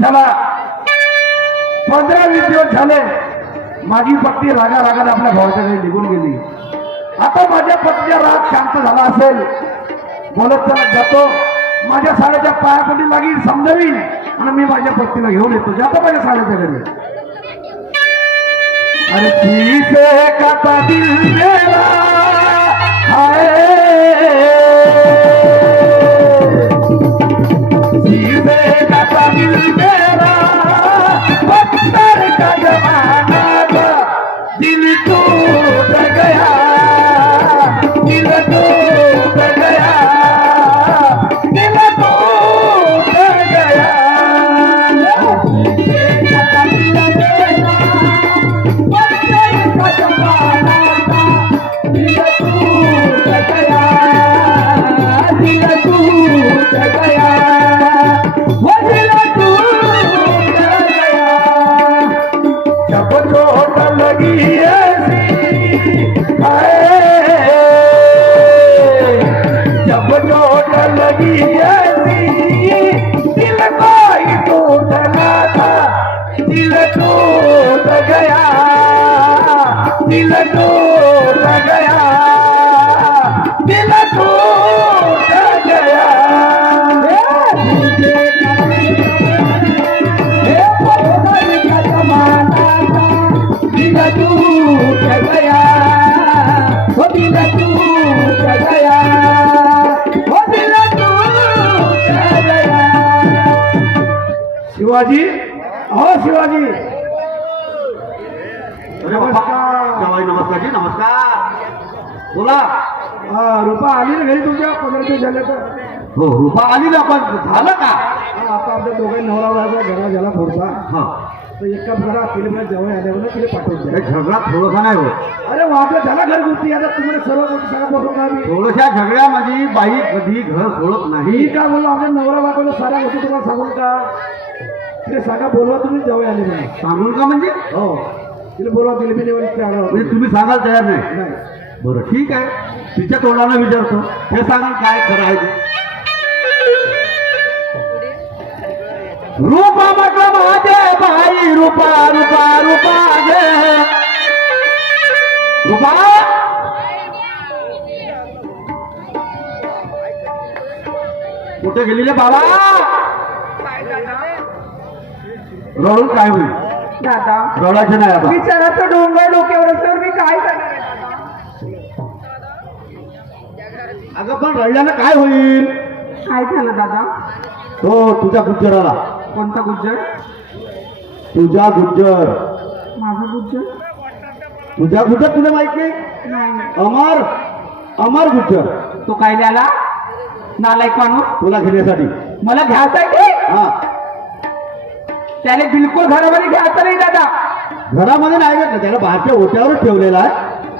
चला 15-20 दिवस झाले माझी पत्नी रागा रागाने आपल्या भावाच्या घरी निघून गेली. आता माझ्या पत्नीचा राग शांत झाला असेल. बोलत चालत जातो, माझ्या साड्याच्या पायापडी लागेल समजावीन आणि मी माझ्या पत्नीला घेऊन येतो. जातो माझ्या साड्याच्या घरी. अरे ठीक का दिल मेरा हाय सीधे का दिल मेरा पत्थर का जमाना था दिल टूट गया दिल टूट गया दिल टूट गया दिल टूट गया दिल टूट गया का जमाना था दिल टूट गया वो दिल टूट गया वो दिल टूट गया. शिवाजी हो शिवाजी. नमस्कार नमस्कार जी नमस्कार. बोला. रुपा आली ना घरी तुमच्या 15 दिवस झाले तर. हो रुपा आली ना पण झालं का. आता आमच्या दोघांनी नवरा बायका घरा झाला थोडसा. हा तर एक काम करा तिला मला जवळ आल्यावर तिला पाठवून द्या. झगडा थोडासा नाही होत. अरे वापस झाला घरगुती. आता तुम्हाला सर्व गोष्टी सांगा बसून आम्ही थोड्याशा झगड्यामध्ये बाई कधी घर सोडत मी नाही. काय बोललो आमच्या नवरा बायकोला साऱ्या गोष्टी तुम्हाला सांगून का तिला सांगा बोलवा तुम्ही जवळ आले नाही. सांगून का म्हणजे. हो तिला बोलवा तिला मी निवडून आलो म्हणजे तुम्ही सांगायला तयार नाही. नाही. बरं ठीक आहे तिच्या तोंडानं विचारतो हे सांगा काय खरं आहे ते. रूपा म्हटलं माझे बाई रूपा रूपा रूपा गे रूपा. कुठे गेलेले बाबा. रडून काय होईल दादा रडायचं नाही आता. विचाराचं डोंगर डोक्यावर असल्यावर मी काय करणार आहे दादा. अगं पण रडल्यानं काय होईल. काय झालं दादा. तो तुझ्या गुज्जराला. कोणता गुज्जर. तुझ्या गुज्जर. माझा गुज्जर. तुझ्या गुज्जर तुला माहित नाही. नाही. अमर अमर गुज्जर. तो काय द्याला नालायक माणूस. तुला घेण्यासाठी. मला घ्यायचा आहे की हा त्याने बिलकुल घरामध्ये घ्यायचं नाही दादा. घरामध्ये नाही घेतलं त्याला बाहेरच्या ओट्यावरच ठेवलेला आहे.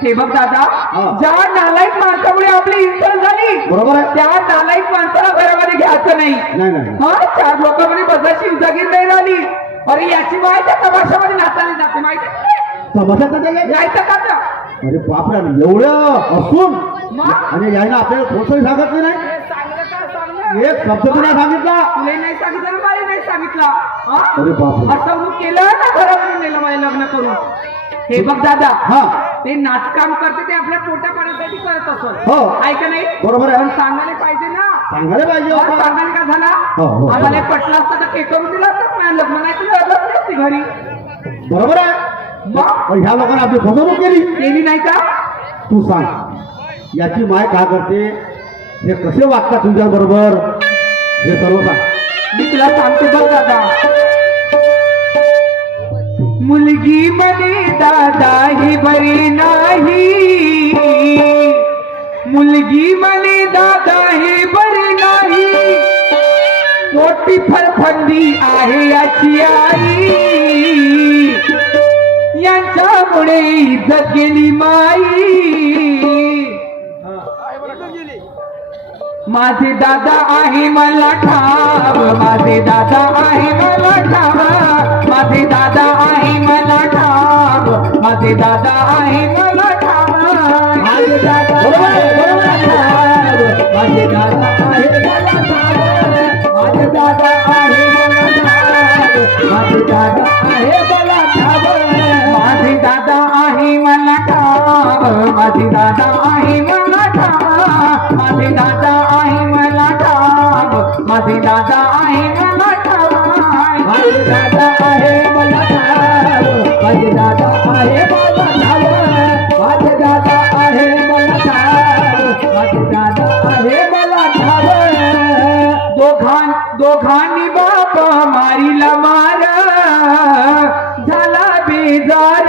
हे बघ दादा हा. ज्या नालायक माणसामुळे आपली इन्सल्ट झाली बरोबर आहे. त्या नालायक माणसाला घरामध्ये घ्यायचं नाही. नाही नाही हा 4 लोकांमध्ये बसायची जागीर नाही राहिली. अरे याची बाय त्या तमाशामध्ये नाचायला जाते माहिती समस्या का त्याला. यायचं का आता? अरे बापरा एवढं असून मग? आणि यायला आपल्याला थोडंसं सांगितलं नाही. हे सांगलं का सांगलं. एक शब्द तुला सांगितला. तुला नाही सांगितलं ना मला नाही सांगितलं. हा? अरे बापरे. असं केलं ना घरामध्ये नेलं माझ्या लग्न करून. हे बघ दादा हा ते नाचकाम करते ते आपल्या पोटा पाण्यासाठी करत असत. हो. ऐका नाही बरोबर आहे. पण सांगायला पाहिजे ना. सांगायला पाहिजे हा, होतं. सांगायला का झाला हो, हो. आम्हाला पटलं असतं तर ते करून दिलं असतं माझ्या लग्न नाही तुला लग्न असती घरी. बरोबर आहे. मग पण ह्या लोकांना आपली फसवणूक केली. केली नाही का. तू सांग याची माय काय करते हे कसे वागतात तुझ्या बरोबर हे सर्व सांग. मी तुला सांगते बघ दादा मुलगी म्हणे दादा ही बरी नाही. मुलगी म्हणे दादा ही बरी नाही. मोठी फरफंदी आहे याची आई. यांच्यामुळे इज्जत गेली माई. माझे दादा आहे मला ठाव. माझे दादा आहे मला ठाव. माझे दादा आहे मला ठाव. माझे दादा आहे मला ठाव. माझे दादा आहे मला ठाव. माझे दादा आहे मला ठाव. माझे दादा आहे मला ठाव. दादा आहे मला ठाव माझे दादा आहे मला ठाव माझे दादा आहे मला ठाव माझे दादा आहे मला ठाव दोघांनी बाप मारीला मार झाला बेजार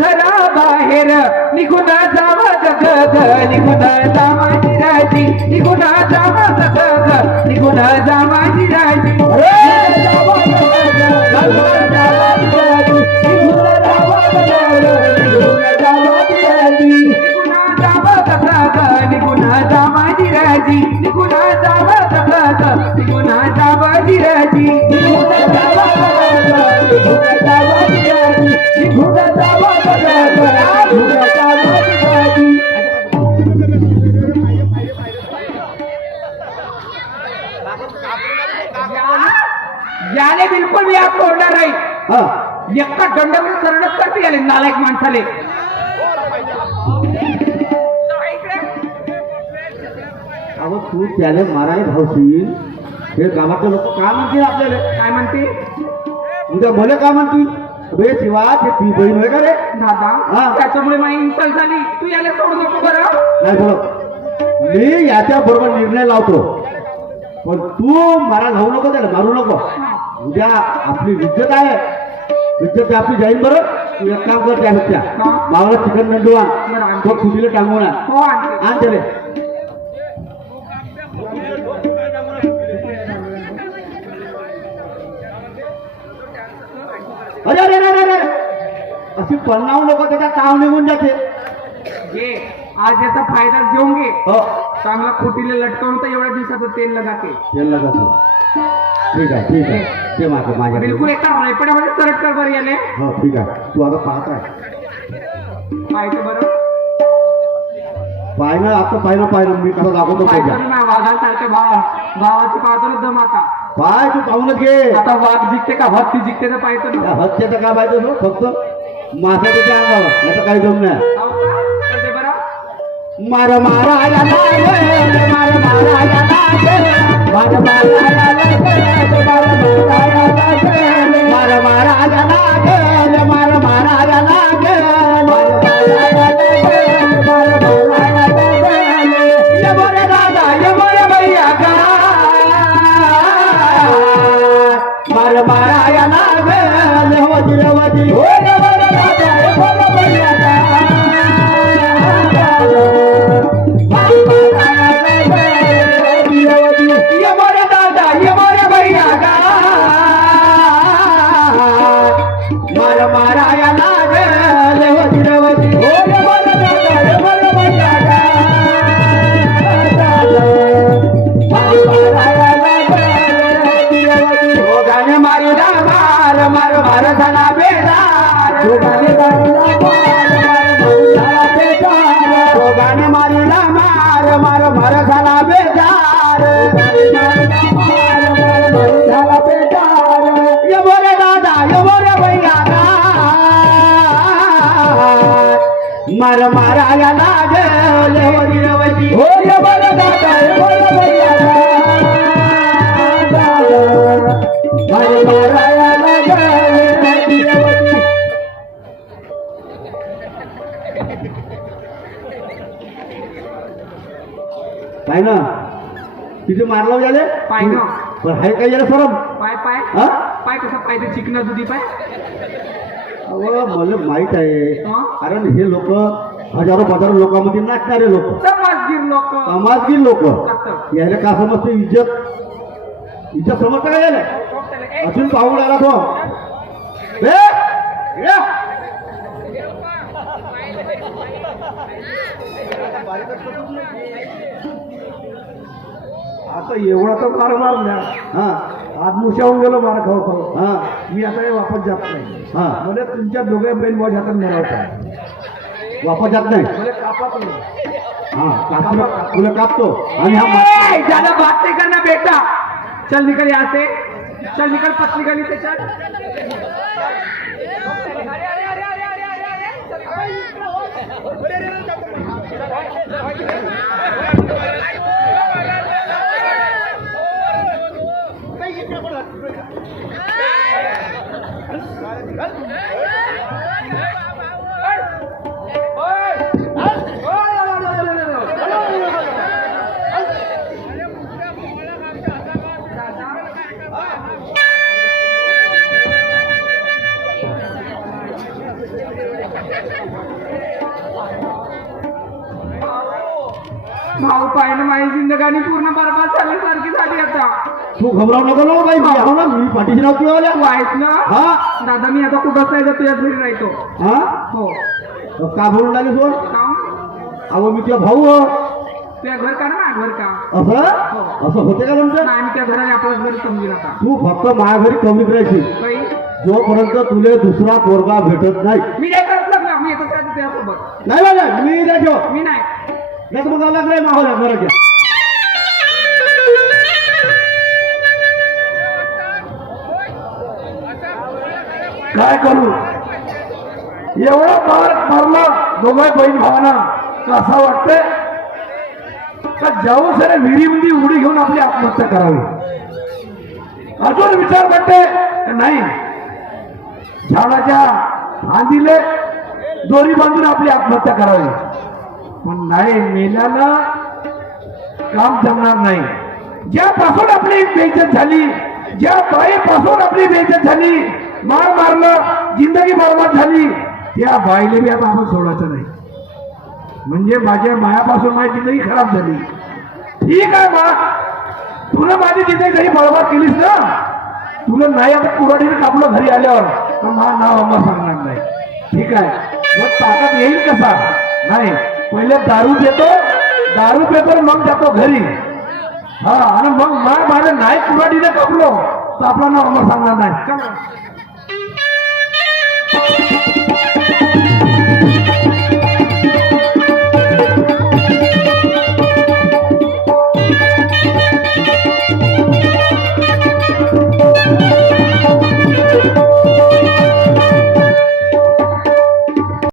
घराबाहेर निघून जावा जगत निघून जा माझी राजी निघून जावा जगत निघून जा माझी राजी निघून जा माझी राजी निघून जावा जगत निघून जा माझी राजी निघून जावा याने बिलकुल मी आप तोडणार नाही एका दंडावर करणं करते याले नालायक माणसाले अहो तू त्याला मारायला धावशील हे गावातले लोक काय म्हणतील आपल्याला काय म्हणते उद्या मला काय म्हणतील बे शिवा ते ती बहीण होय का रे दादा हा. त्याच्यामुळे माझी इन्सल्ट झाली तू याला सोडू नको बरं नाही बरं मी याच्या बरोबर निर्णय लावतो पण तू मारा धावू नको त्याला मारू नको उद्या आपली इज्जत आहे इज्जत आपली जाईल बरं तू एक काम कर त्यापेक्षा हा. मावाला चिकन नंडू आण बरं, आणते. तो खुशीला टांगून आण हो आणते आण त्याले अरे अरे अरे अरे अशी पन्नाव लोक त्याच्या काव निघून जाते घे आज याचा फायदा घेऊन घे हो चांगला खोटीले लटकवून तर एवढ्या दिवसाचं तेल लगाके तेल जातो ठीक आहे ते माझ्या बिलकुल एका रायपड्यामध्ये सरट कर बरं याले हो ठीक आहे तू आता पाहत आहे पाहायचं बरं पाहिलं आता पाहिलं मी कसं दाखवतो पाहायचं पाहिजे नाही वाघासारखे भावाची पाहतो ना दम आता पाय तू पाहूनच घे आता वाघ जिंकते का हत्ती जिंकते तर पाहतो ना त्या हत्याचं काय पाहिजे तो फक्त मासाचं त्या अंगावर याचं काही जम नाही हो का? कळते बरं मार मारायला लागेल मार मारायला लागेल मार मारायला लागेल मार मारायला लागेल मार मारायला लागेल ये मोरे दादा ये मोरे भैया का मार मारायला लागेल वजीर वजीर हो ये मोरे दादा ये मोरे भैया का ये मोरे दादा ये मोरे भैया का मार मारायला लागेल वजीर वजीर हो ये मोरे दादा ये मोरे भैया का हो गाणे मारीला मार मार मार झाला बेजार हो गाणे मारीला मार झाला बेजार हो गाणे मारीला मार मार मार झाला बेजार झाला बेजार ये बोरे दादा ये बोरे भैया मार माराया लागल वजीर वजीर हो ये मोरे दादा ये मोरे भैया का मार माराया लागल काय ना तिथे मारलं झाले पाय ना. पण हाय काय याला सरम पाय हा? पाय कसं पाय ते चिकना दुधी पाय अहो मला माहित आहे हा? कारण हे लोक हजारो लोकांमध्ये नाचणारे लोक समाजगीर लोक समाजगीर लोक यायला का समजते इज्जत समजतं का यायला अजून पाहून आला तो ए, या. आता एवढा तर मार मारल्या हा आज मुशावून गेलो मार खाऊ खाऊ हा मी आता हे वापस जात नाही हा मला तुमच्या दोघे बहीण भाऊ हातात मरावता वापस जात नाही मला कापात नाही हा तुला कापतो आणि हा ए, ज्यादा बात नहीं करना बेटा चल निकल यहाँ से चल निकल पतली गली से चल भाऊ पाहिलं माझी जिंदगानी पूर्ण बरबाद झाल्यासारखी झाली आता. तू घबरावू नको ना बाई, मी आहो ना, मी पाठीशी नव्हती आल्या. तू आहेस ना हा दादा, मी आता कुठंच नाही जात, तुझ्याच घरी राहतो. हा हो. का भरून लागली सोड? का? अहो मी तुझा भाऊ हो. तुझ्या घर का ना माझ्या घर का? असं असं होते का तुमचं? नाही, आम्ही त्या घराने आपलंच घर समजून आता. तू फक्त माझ्या घरी कमी करायची बाई, जोपर्यंत तुले दुसरा पोरगा भेटत नाही. मी नाही करत लग्न, मी येतच राहतो त्यासोबत. नाही बाबा, मी द्यायचो मी नाही. नाही मग लागलाय माहोल घराच्या. काय करू एवढं मारलं दोघा बहीण भावांना तर असं वाटतंय का जाऊन सरे विहिरीमध्ये उडी घेऊन आपली आत्महत्या करावी. अजून विचार करते नाही, झाडाच्या फांदीले दोरी बांधून आपली आत्महत्या करावी. पण नाही, मेल्याला काम जमणार नाही. ज्यापासून आपली बेइज्जत झाली, ज्या बाईपासून आपली बेइज्जत झाली, मारलं, जिंदगी बरबाद झाली, त्या बाईले बी आता आपण सोडायचं नाही. म्हणजे माझ्या मायापासून माझी जिंदगी खराब झाली. ठीक आहे मा, तुला माझी जिंदगी जरी बरबाद केलीस ना, तुला नाही आता कुऱ्हाडीने कापलं घरी आल्यावर तर माझं नाव आम्हाला सांगणार नाही. ठीक आहे, मग ताकद येईल कसा? नाही, पहिले दारू पेतो मग जातो घरी. हा, आणि मग माझ्या नाही कुऱ्हाडीने कापलो तर आपलं नाव आम्हाला सांगणार नाही.